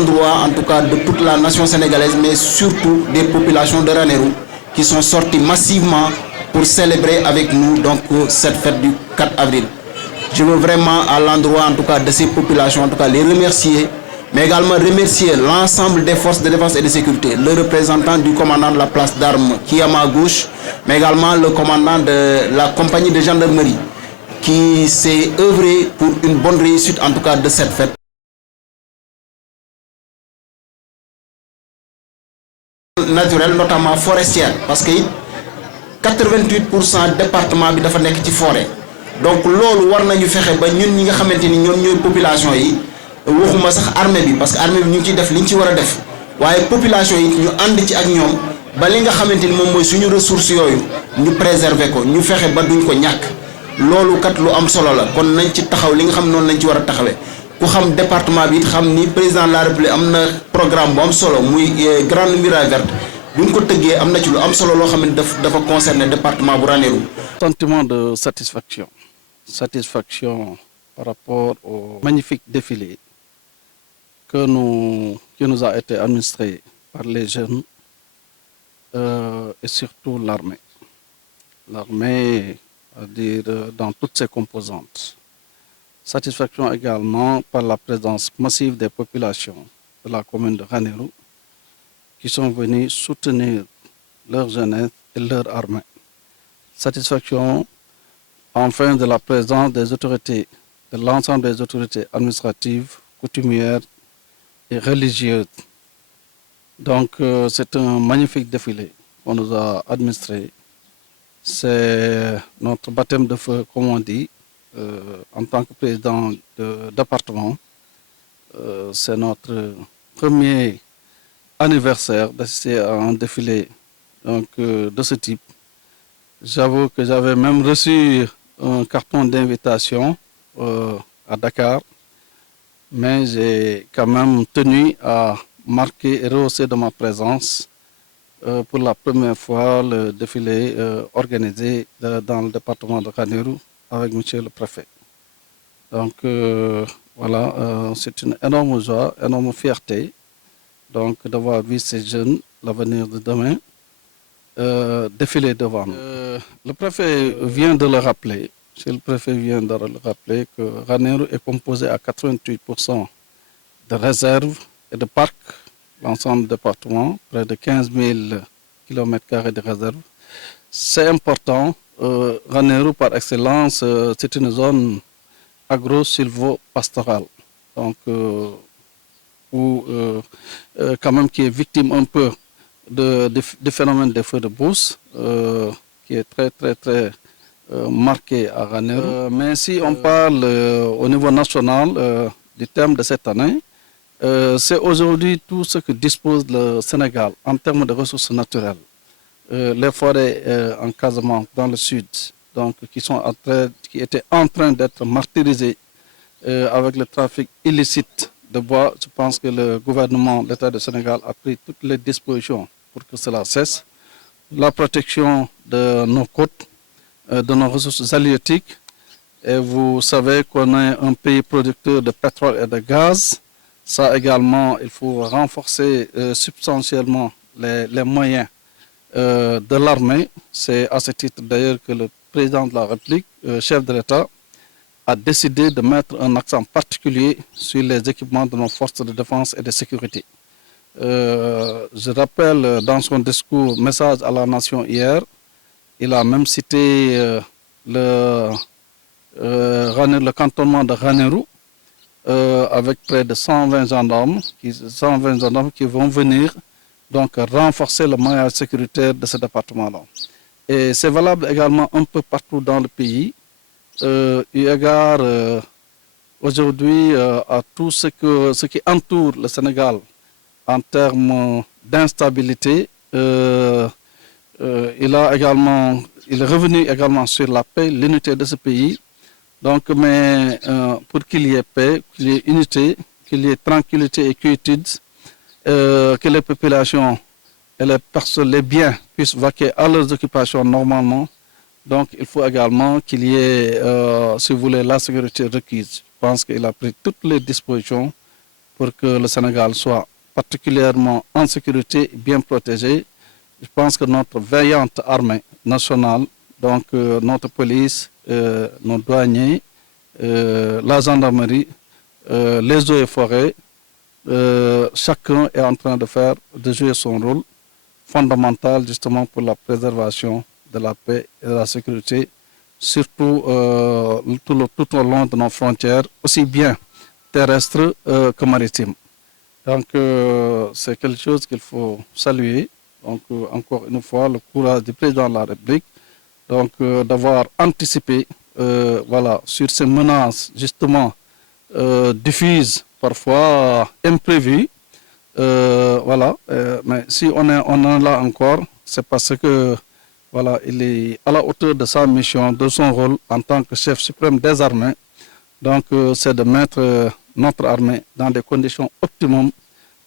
l'endroit, en tout cas de toute la nation sénégalaise, mais surtout des populations de Ranérou qui sont sorties massivement pour célébrer avec nous donc cette fête du 4 avril. Je veux vraiment à l'endroit en tout cas de ces populations, en tout cas les remercier, mais également remercier l'ensemble des forces de défense et de sécurité, le représentant du commandant de la place d'armes qui est à ma gauche, mais également le commandant de la compagnie de gendarmerie qui s'est œuvré pour une bonne réussite en tout cas de cette fête. Naturelle, notamment forestière, parce que 88% département bi dafa nekk ci forêt. Donc loolu war nañu fexe ba ñun ñi nga xamante ni ñoom ñooy population yi waxuma sax armée bi parce que armée bi ñu ngi ciy def li ñu ci war a def waaye population yi ñu ànd ci ak ñoom ba li nga xamante ni moom mooy suñu ressources yooyu ñu préserver ko ñu fexe ba duñ ko ñàkk loolu kat lu am solo la kon nañ ci taxaw li nga xam noonu lañ ci war a taxawee ku xam département bi xam ni président de la République am na programme bu am solo muy grande muraille verte bu ñu ko tëggee am na ci lu am solo loo xam ne dafa concerner département bu Ranérou. Sentiment de satisfaction par rapport au magnifique défilé qui nous a été administré par les jeunes et surtout l'armée. L'armée, à dire dans toutes ses composantes. Satisfaction également par la présence massive des populations de la commune de Ranérou qui sont venus soutenir leur jeunesse et leur armée. Satisfaction enfin de la présence des autorités, de l'ensemble des autorités administratives, coutumières et religieuses. Donc c'est un magnifique défilé qu'on nous a administré. C'est notre baptême de feu, comme on dit, en tant que président de département. C'est notre premier anniversaire d'assister à un défilé donc, de ce type. J'avoue que j'avais même reçu un carton d'invitation à Dakar, mais j'ai quand même tenu à marquer et rehausser de ma présence pour la première fois le défilé organisé dans le département de Ranérou avec monsieur le préfet. Donc voilà, c'est une énorme joie, énorme fierté donc d'avoir vu ces jeunes, l'avenir de demain, défiler devant nous. Le préfet vient de le rappeler, monsieur le préfet vient de le rappeler que Ranérou est composé à 88% de réserves et de parcs, l'ensemble du département, près de 15 000 km² de réserves. C'est important. Ranérou, par excellence, c'est une zone agro-silvo-pastorale, donc quand même qui est victime un peu de phénomène de feux de brousse, qui est très marqué à Ranérou. Mais si on parle au niveau national du thème de cette année, c'est aujourd'hui tout ce que dispose le Sénégal en termes de ressources naturelles. Les forêts en Casamance dans le sud, donc qui étaient en train d'être martyrisées avec le trafic illicite de bois. Je pense que le gouvernement, l'État du Sénégal a pris toutes les dispositions pour que cela cesse. La protection de nos côtes, de nos ressources halieutiques. Et vous savez qu'on est un pays producteur de pétrole et de gaz. Ça également, il faut renforcer substantiellement les moyens de l'armée. C'est à ce titre d'ailleurs que le président de la République, chef de l'État, a décidé de mettre un accent particulier sur les équipements de nos forces de défense et de sécurité. Je rappelle dans son discours Message à la Nation hier, il a même cité le cantonnement de Ranérou avec près de 120 gendarmes qui vont venir donc renforcer le maillage sécuritaire de ce département-là. Et c'est valable également un peu partout dans le pays, eu égard aujourd'hui à tout ce qui entoure le Sénégal en termes d'instabilité. Il est revenu également sur la paix, l'unité de ce pays. Donc, mais pour qu'il y ait paix, qu'il y ait unité, qu'il y ait tranquillité et quiétude, que les populations et les biens puissent vaquer à leurs occupations normalement. Donc, il faut également qu'il y ait, si vous voulez, la sécurité requise. Je pense qu'il a pris toutes les dispositions pour que le Sénégal soit particulièrement en sécurité et bien protégé. Je pense que notre veillante armée nationale, donc notre police, nos douaniers, la gendarmerie, les eaux et forêts, chacun est en train de jouer son rôle fondamental justement pour la préservation de la paix et de la sécurité, surtout tout au long de nos frontières, aussi bien terrestres que maritimes. Donc c'est quelque chose qu'il faut saluer. Donc encore une fois, le courage du président de la République, donc d'avoir anticipé voilà, sur ces menaces justement diffuses, parfois imprévues. Voilà, mais si on est là encore, c'est parce que voilà, il est à la hauteur de sa mission, de son rôle en tant que chef suprême des armées. Donc c'est de mettre notre armée dans des conditions optimum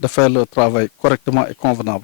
de faire le travail correctement et convenablement.